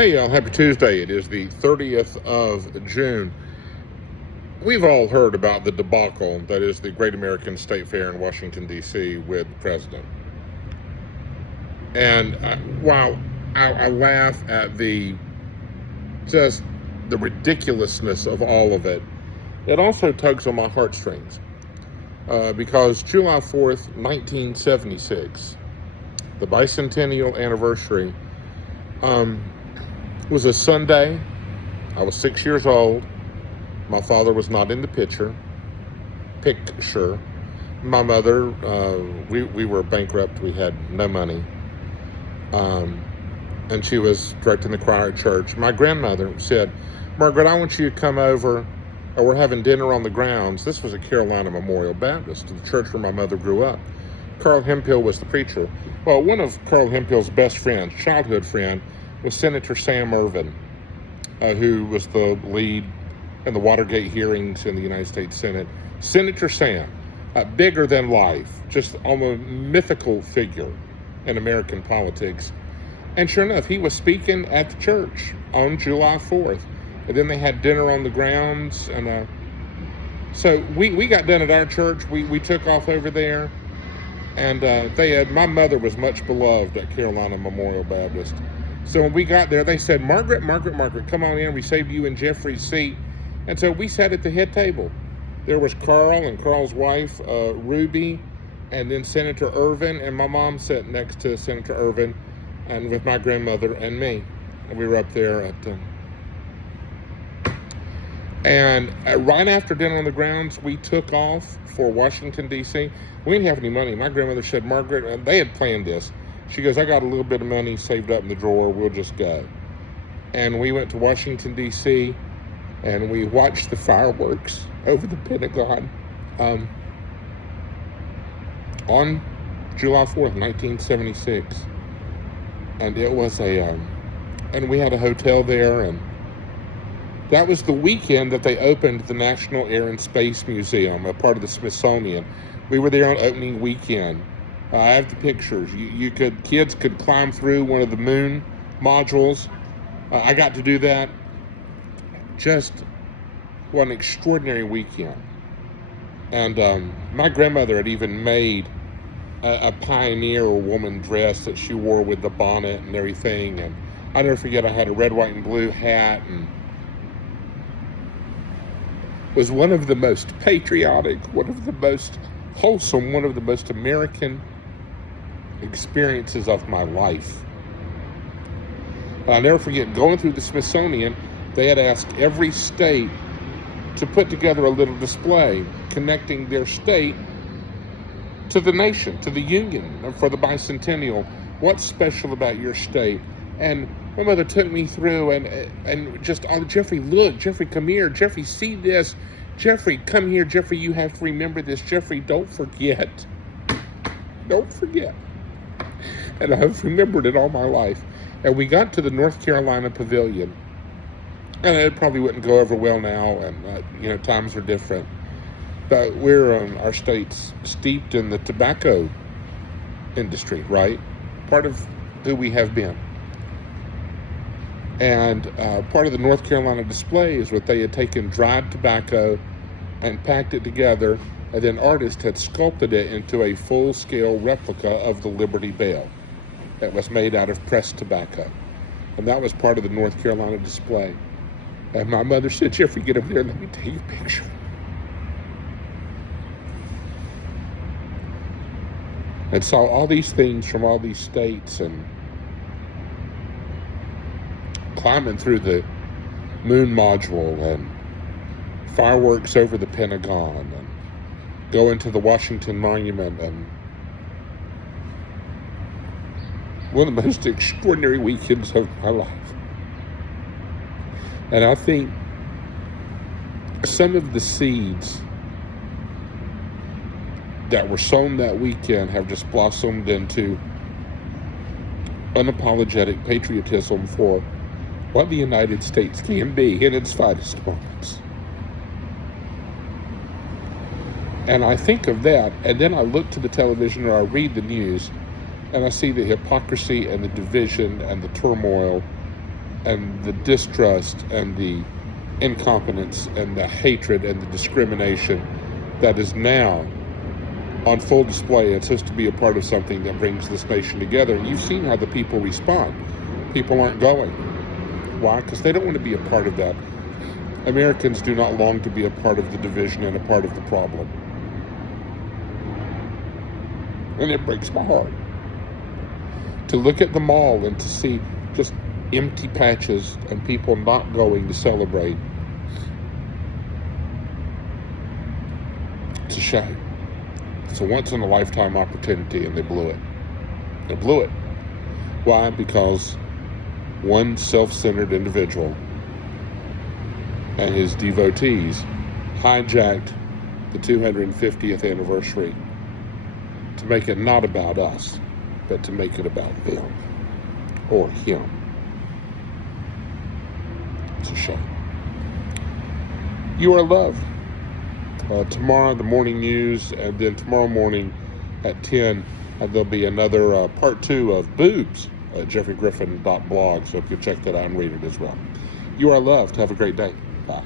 Hey y'all, happy Tuesday. It is the 30th of June. We've all heard about the debacle that is the Great American State Fair in Washington, D.C. with the president. And while I laugh at the ridiculousness of all of it, it also tugs on my heartstrings. Because July 4th, 1976, the bicentennial anniversary, was a Sunday. I was 6 years old. My father was not in the picture. My mother, we were bankrupt. We had no money. And she was directing the choir at church. My grandmother said, "Margaret, I want you to come over. We're having dinner on the grounds." This was at Carolina Memorial Baptist, the church where my mother grew up. Carl Hemphill was the preacher. Well, one of Carl Hemphill's best friends, childhood friend, was Senator Sam Ervin, who was the lead in the Watergate hearings in the United States Senate. Senator Sam, bigger than life, just almost mythical figure in American politics. And sure enough, he was speaking at the church on July 4th. And then they had dinner on the grounds. And so we got done at our church. We took off over there. And my mother was much beloved at Carolina Memorial Baptist. So when we got there, they said, Margaret, come on in. We saved you and Jeffrey's seat. And so we sat at the head table. There was Carl and Carl's wife, Ruby, and then Senator Ervin. And my mom sat next to Senator Ervin and with my grandmother and me. And we were up there at... And right after dinner on the grounds, we took off for Washington, D.C. We didn't have any money. My grandmother said, Margaret, they had planned this. She goes, "I got a little bit of money saved up in the drawer. We'll just go." And we went to Washington, D.C., and we watched the fireworks over the Pentagon on July 4th, 1976. And it was and we had a hotel there, and that was the weekend that they opened the National Air and Space Museum, a part of the Smithsonian. We were there on opening weekend. I have the pictures. Kids could climb through one of the moon modules. I got to do that. Just what an extraordinary weekend. And my grandmother had even made a pioneer woman dress that she wore with the bonnet and everything. And I'll never forget, I had a red, white, and blue hat, and was one of the most patriotic, one of the most wholesome, one of the most American experiences of my life. I'll never forget going through the Smithsonian. They had asked every state to put together a little display connecting their state to the nation, to the Union for the bicentennial. What's special about your state? And my mother took me through and just, "Oh, Jeffrey, look, Jeffrey, come here. Jeffrey, see this. Jeffrey, come here. Jeffrey, you have to remember this. Jeffrey, don't forget. Don't forget." And I've remembered it all my life. And we got to the North Carolina Pavilion. And it probably wouldn't go over well now, and times are different. But our state's steeped in the tobacco industry, right? Part of who we have been. And part of the North Carolina display is what they had taken dried tobacco and packed it together, and then artists had sculpted it into a full-scale replica of the Liberty Bell that was made out of pressed tobacco. And that was part of the North Carolina display. And my mother said, "Jeffrey, get over there and let me take a picture." And saw all these things from all these states, and climbing through the moon module, and fireworks over the Pentagon, and going to the Washington Monument, and one of the most extraordinary weekends of my life. And I think some of the seeds that were sown that weekend have just blossomed into unapologetic patriotism for what the United States can be in its finest moments. And I think of that, and then I look to the television or I read the news, and I see the hypocrisy and the division and the turmoil and the distrust and the incompetence and the hatred and the discrimination that is now on full display. It's supposed to be a part of something that brings this nation together. And you've seen how the people respond. People aren't going. Why? Because they don't want to be a part of that. Americans do not long to be a part of the division and a part of the problem. And it breaks my heart to look at the mall and to see just empty patches and people not going to celebrate. It's a shame. It's a once-in-a-lifetime opportunity, and they blew it. They blew it. Why? Because one self-centered individual and his devotees hijacked the 250th anniversary to make it not about us, but to make it about them or him. It's a shame. You are loved. Tomorrow, the morning news, and then tomorrow morning at 10, there'll be another part 2 of Boobs, jeffreygriffin.blog. So if you check that out and read it as well. You are loved. Have a great day. Bye.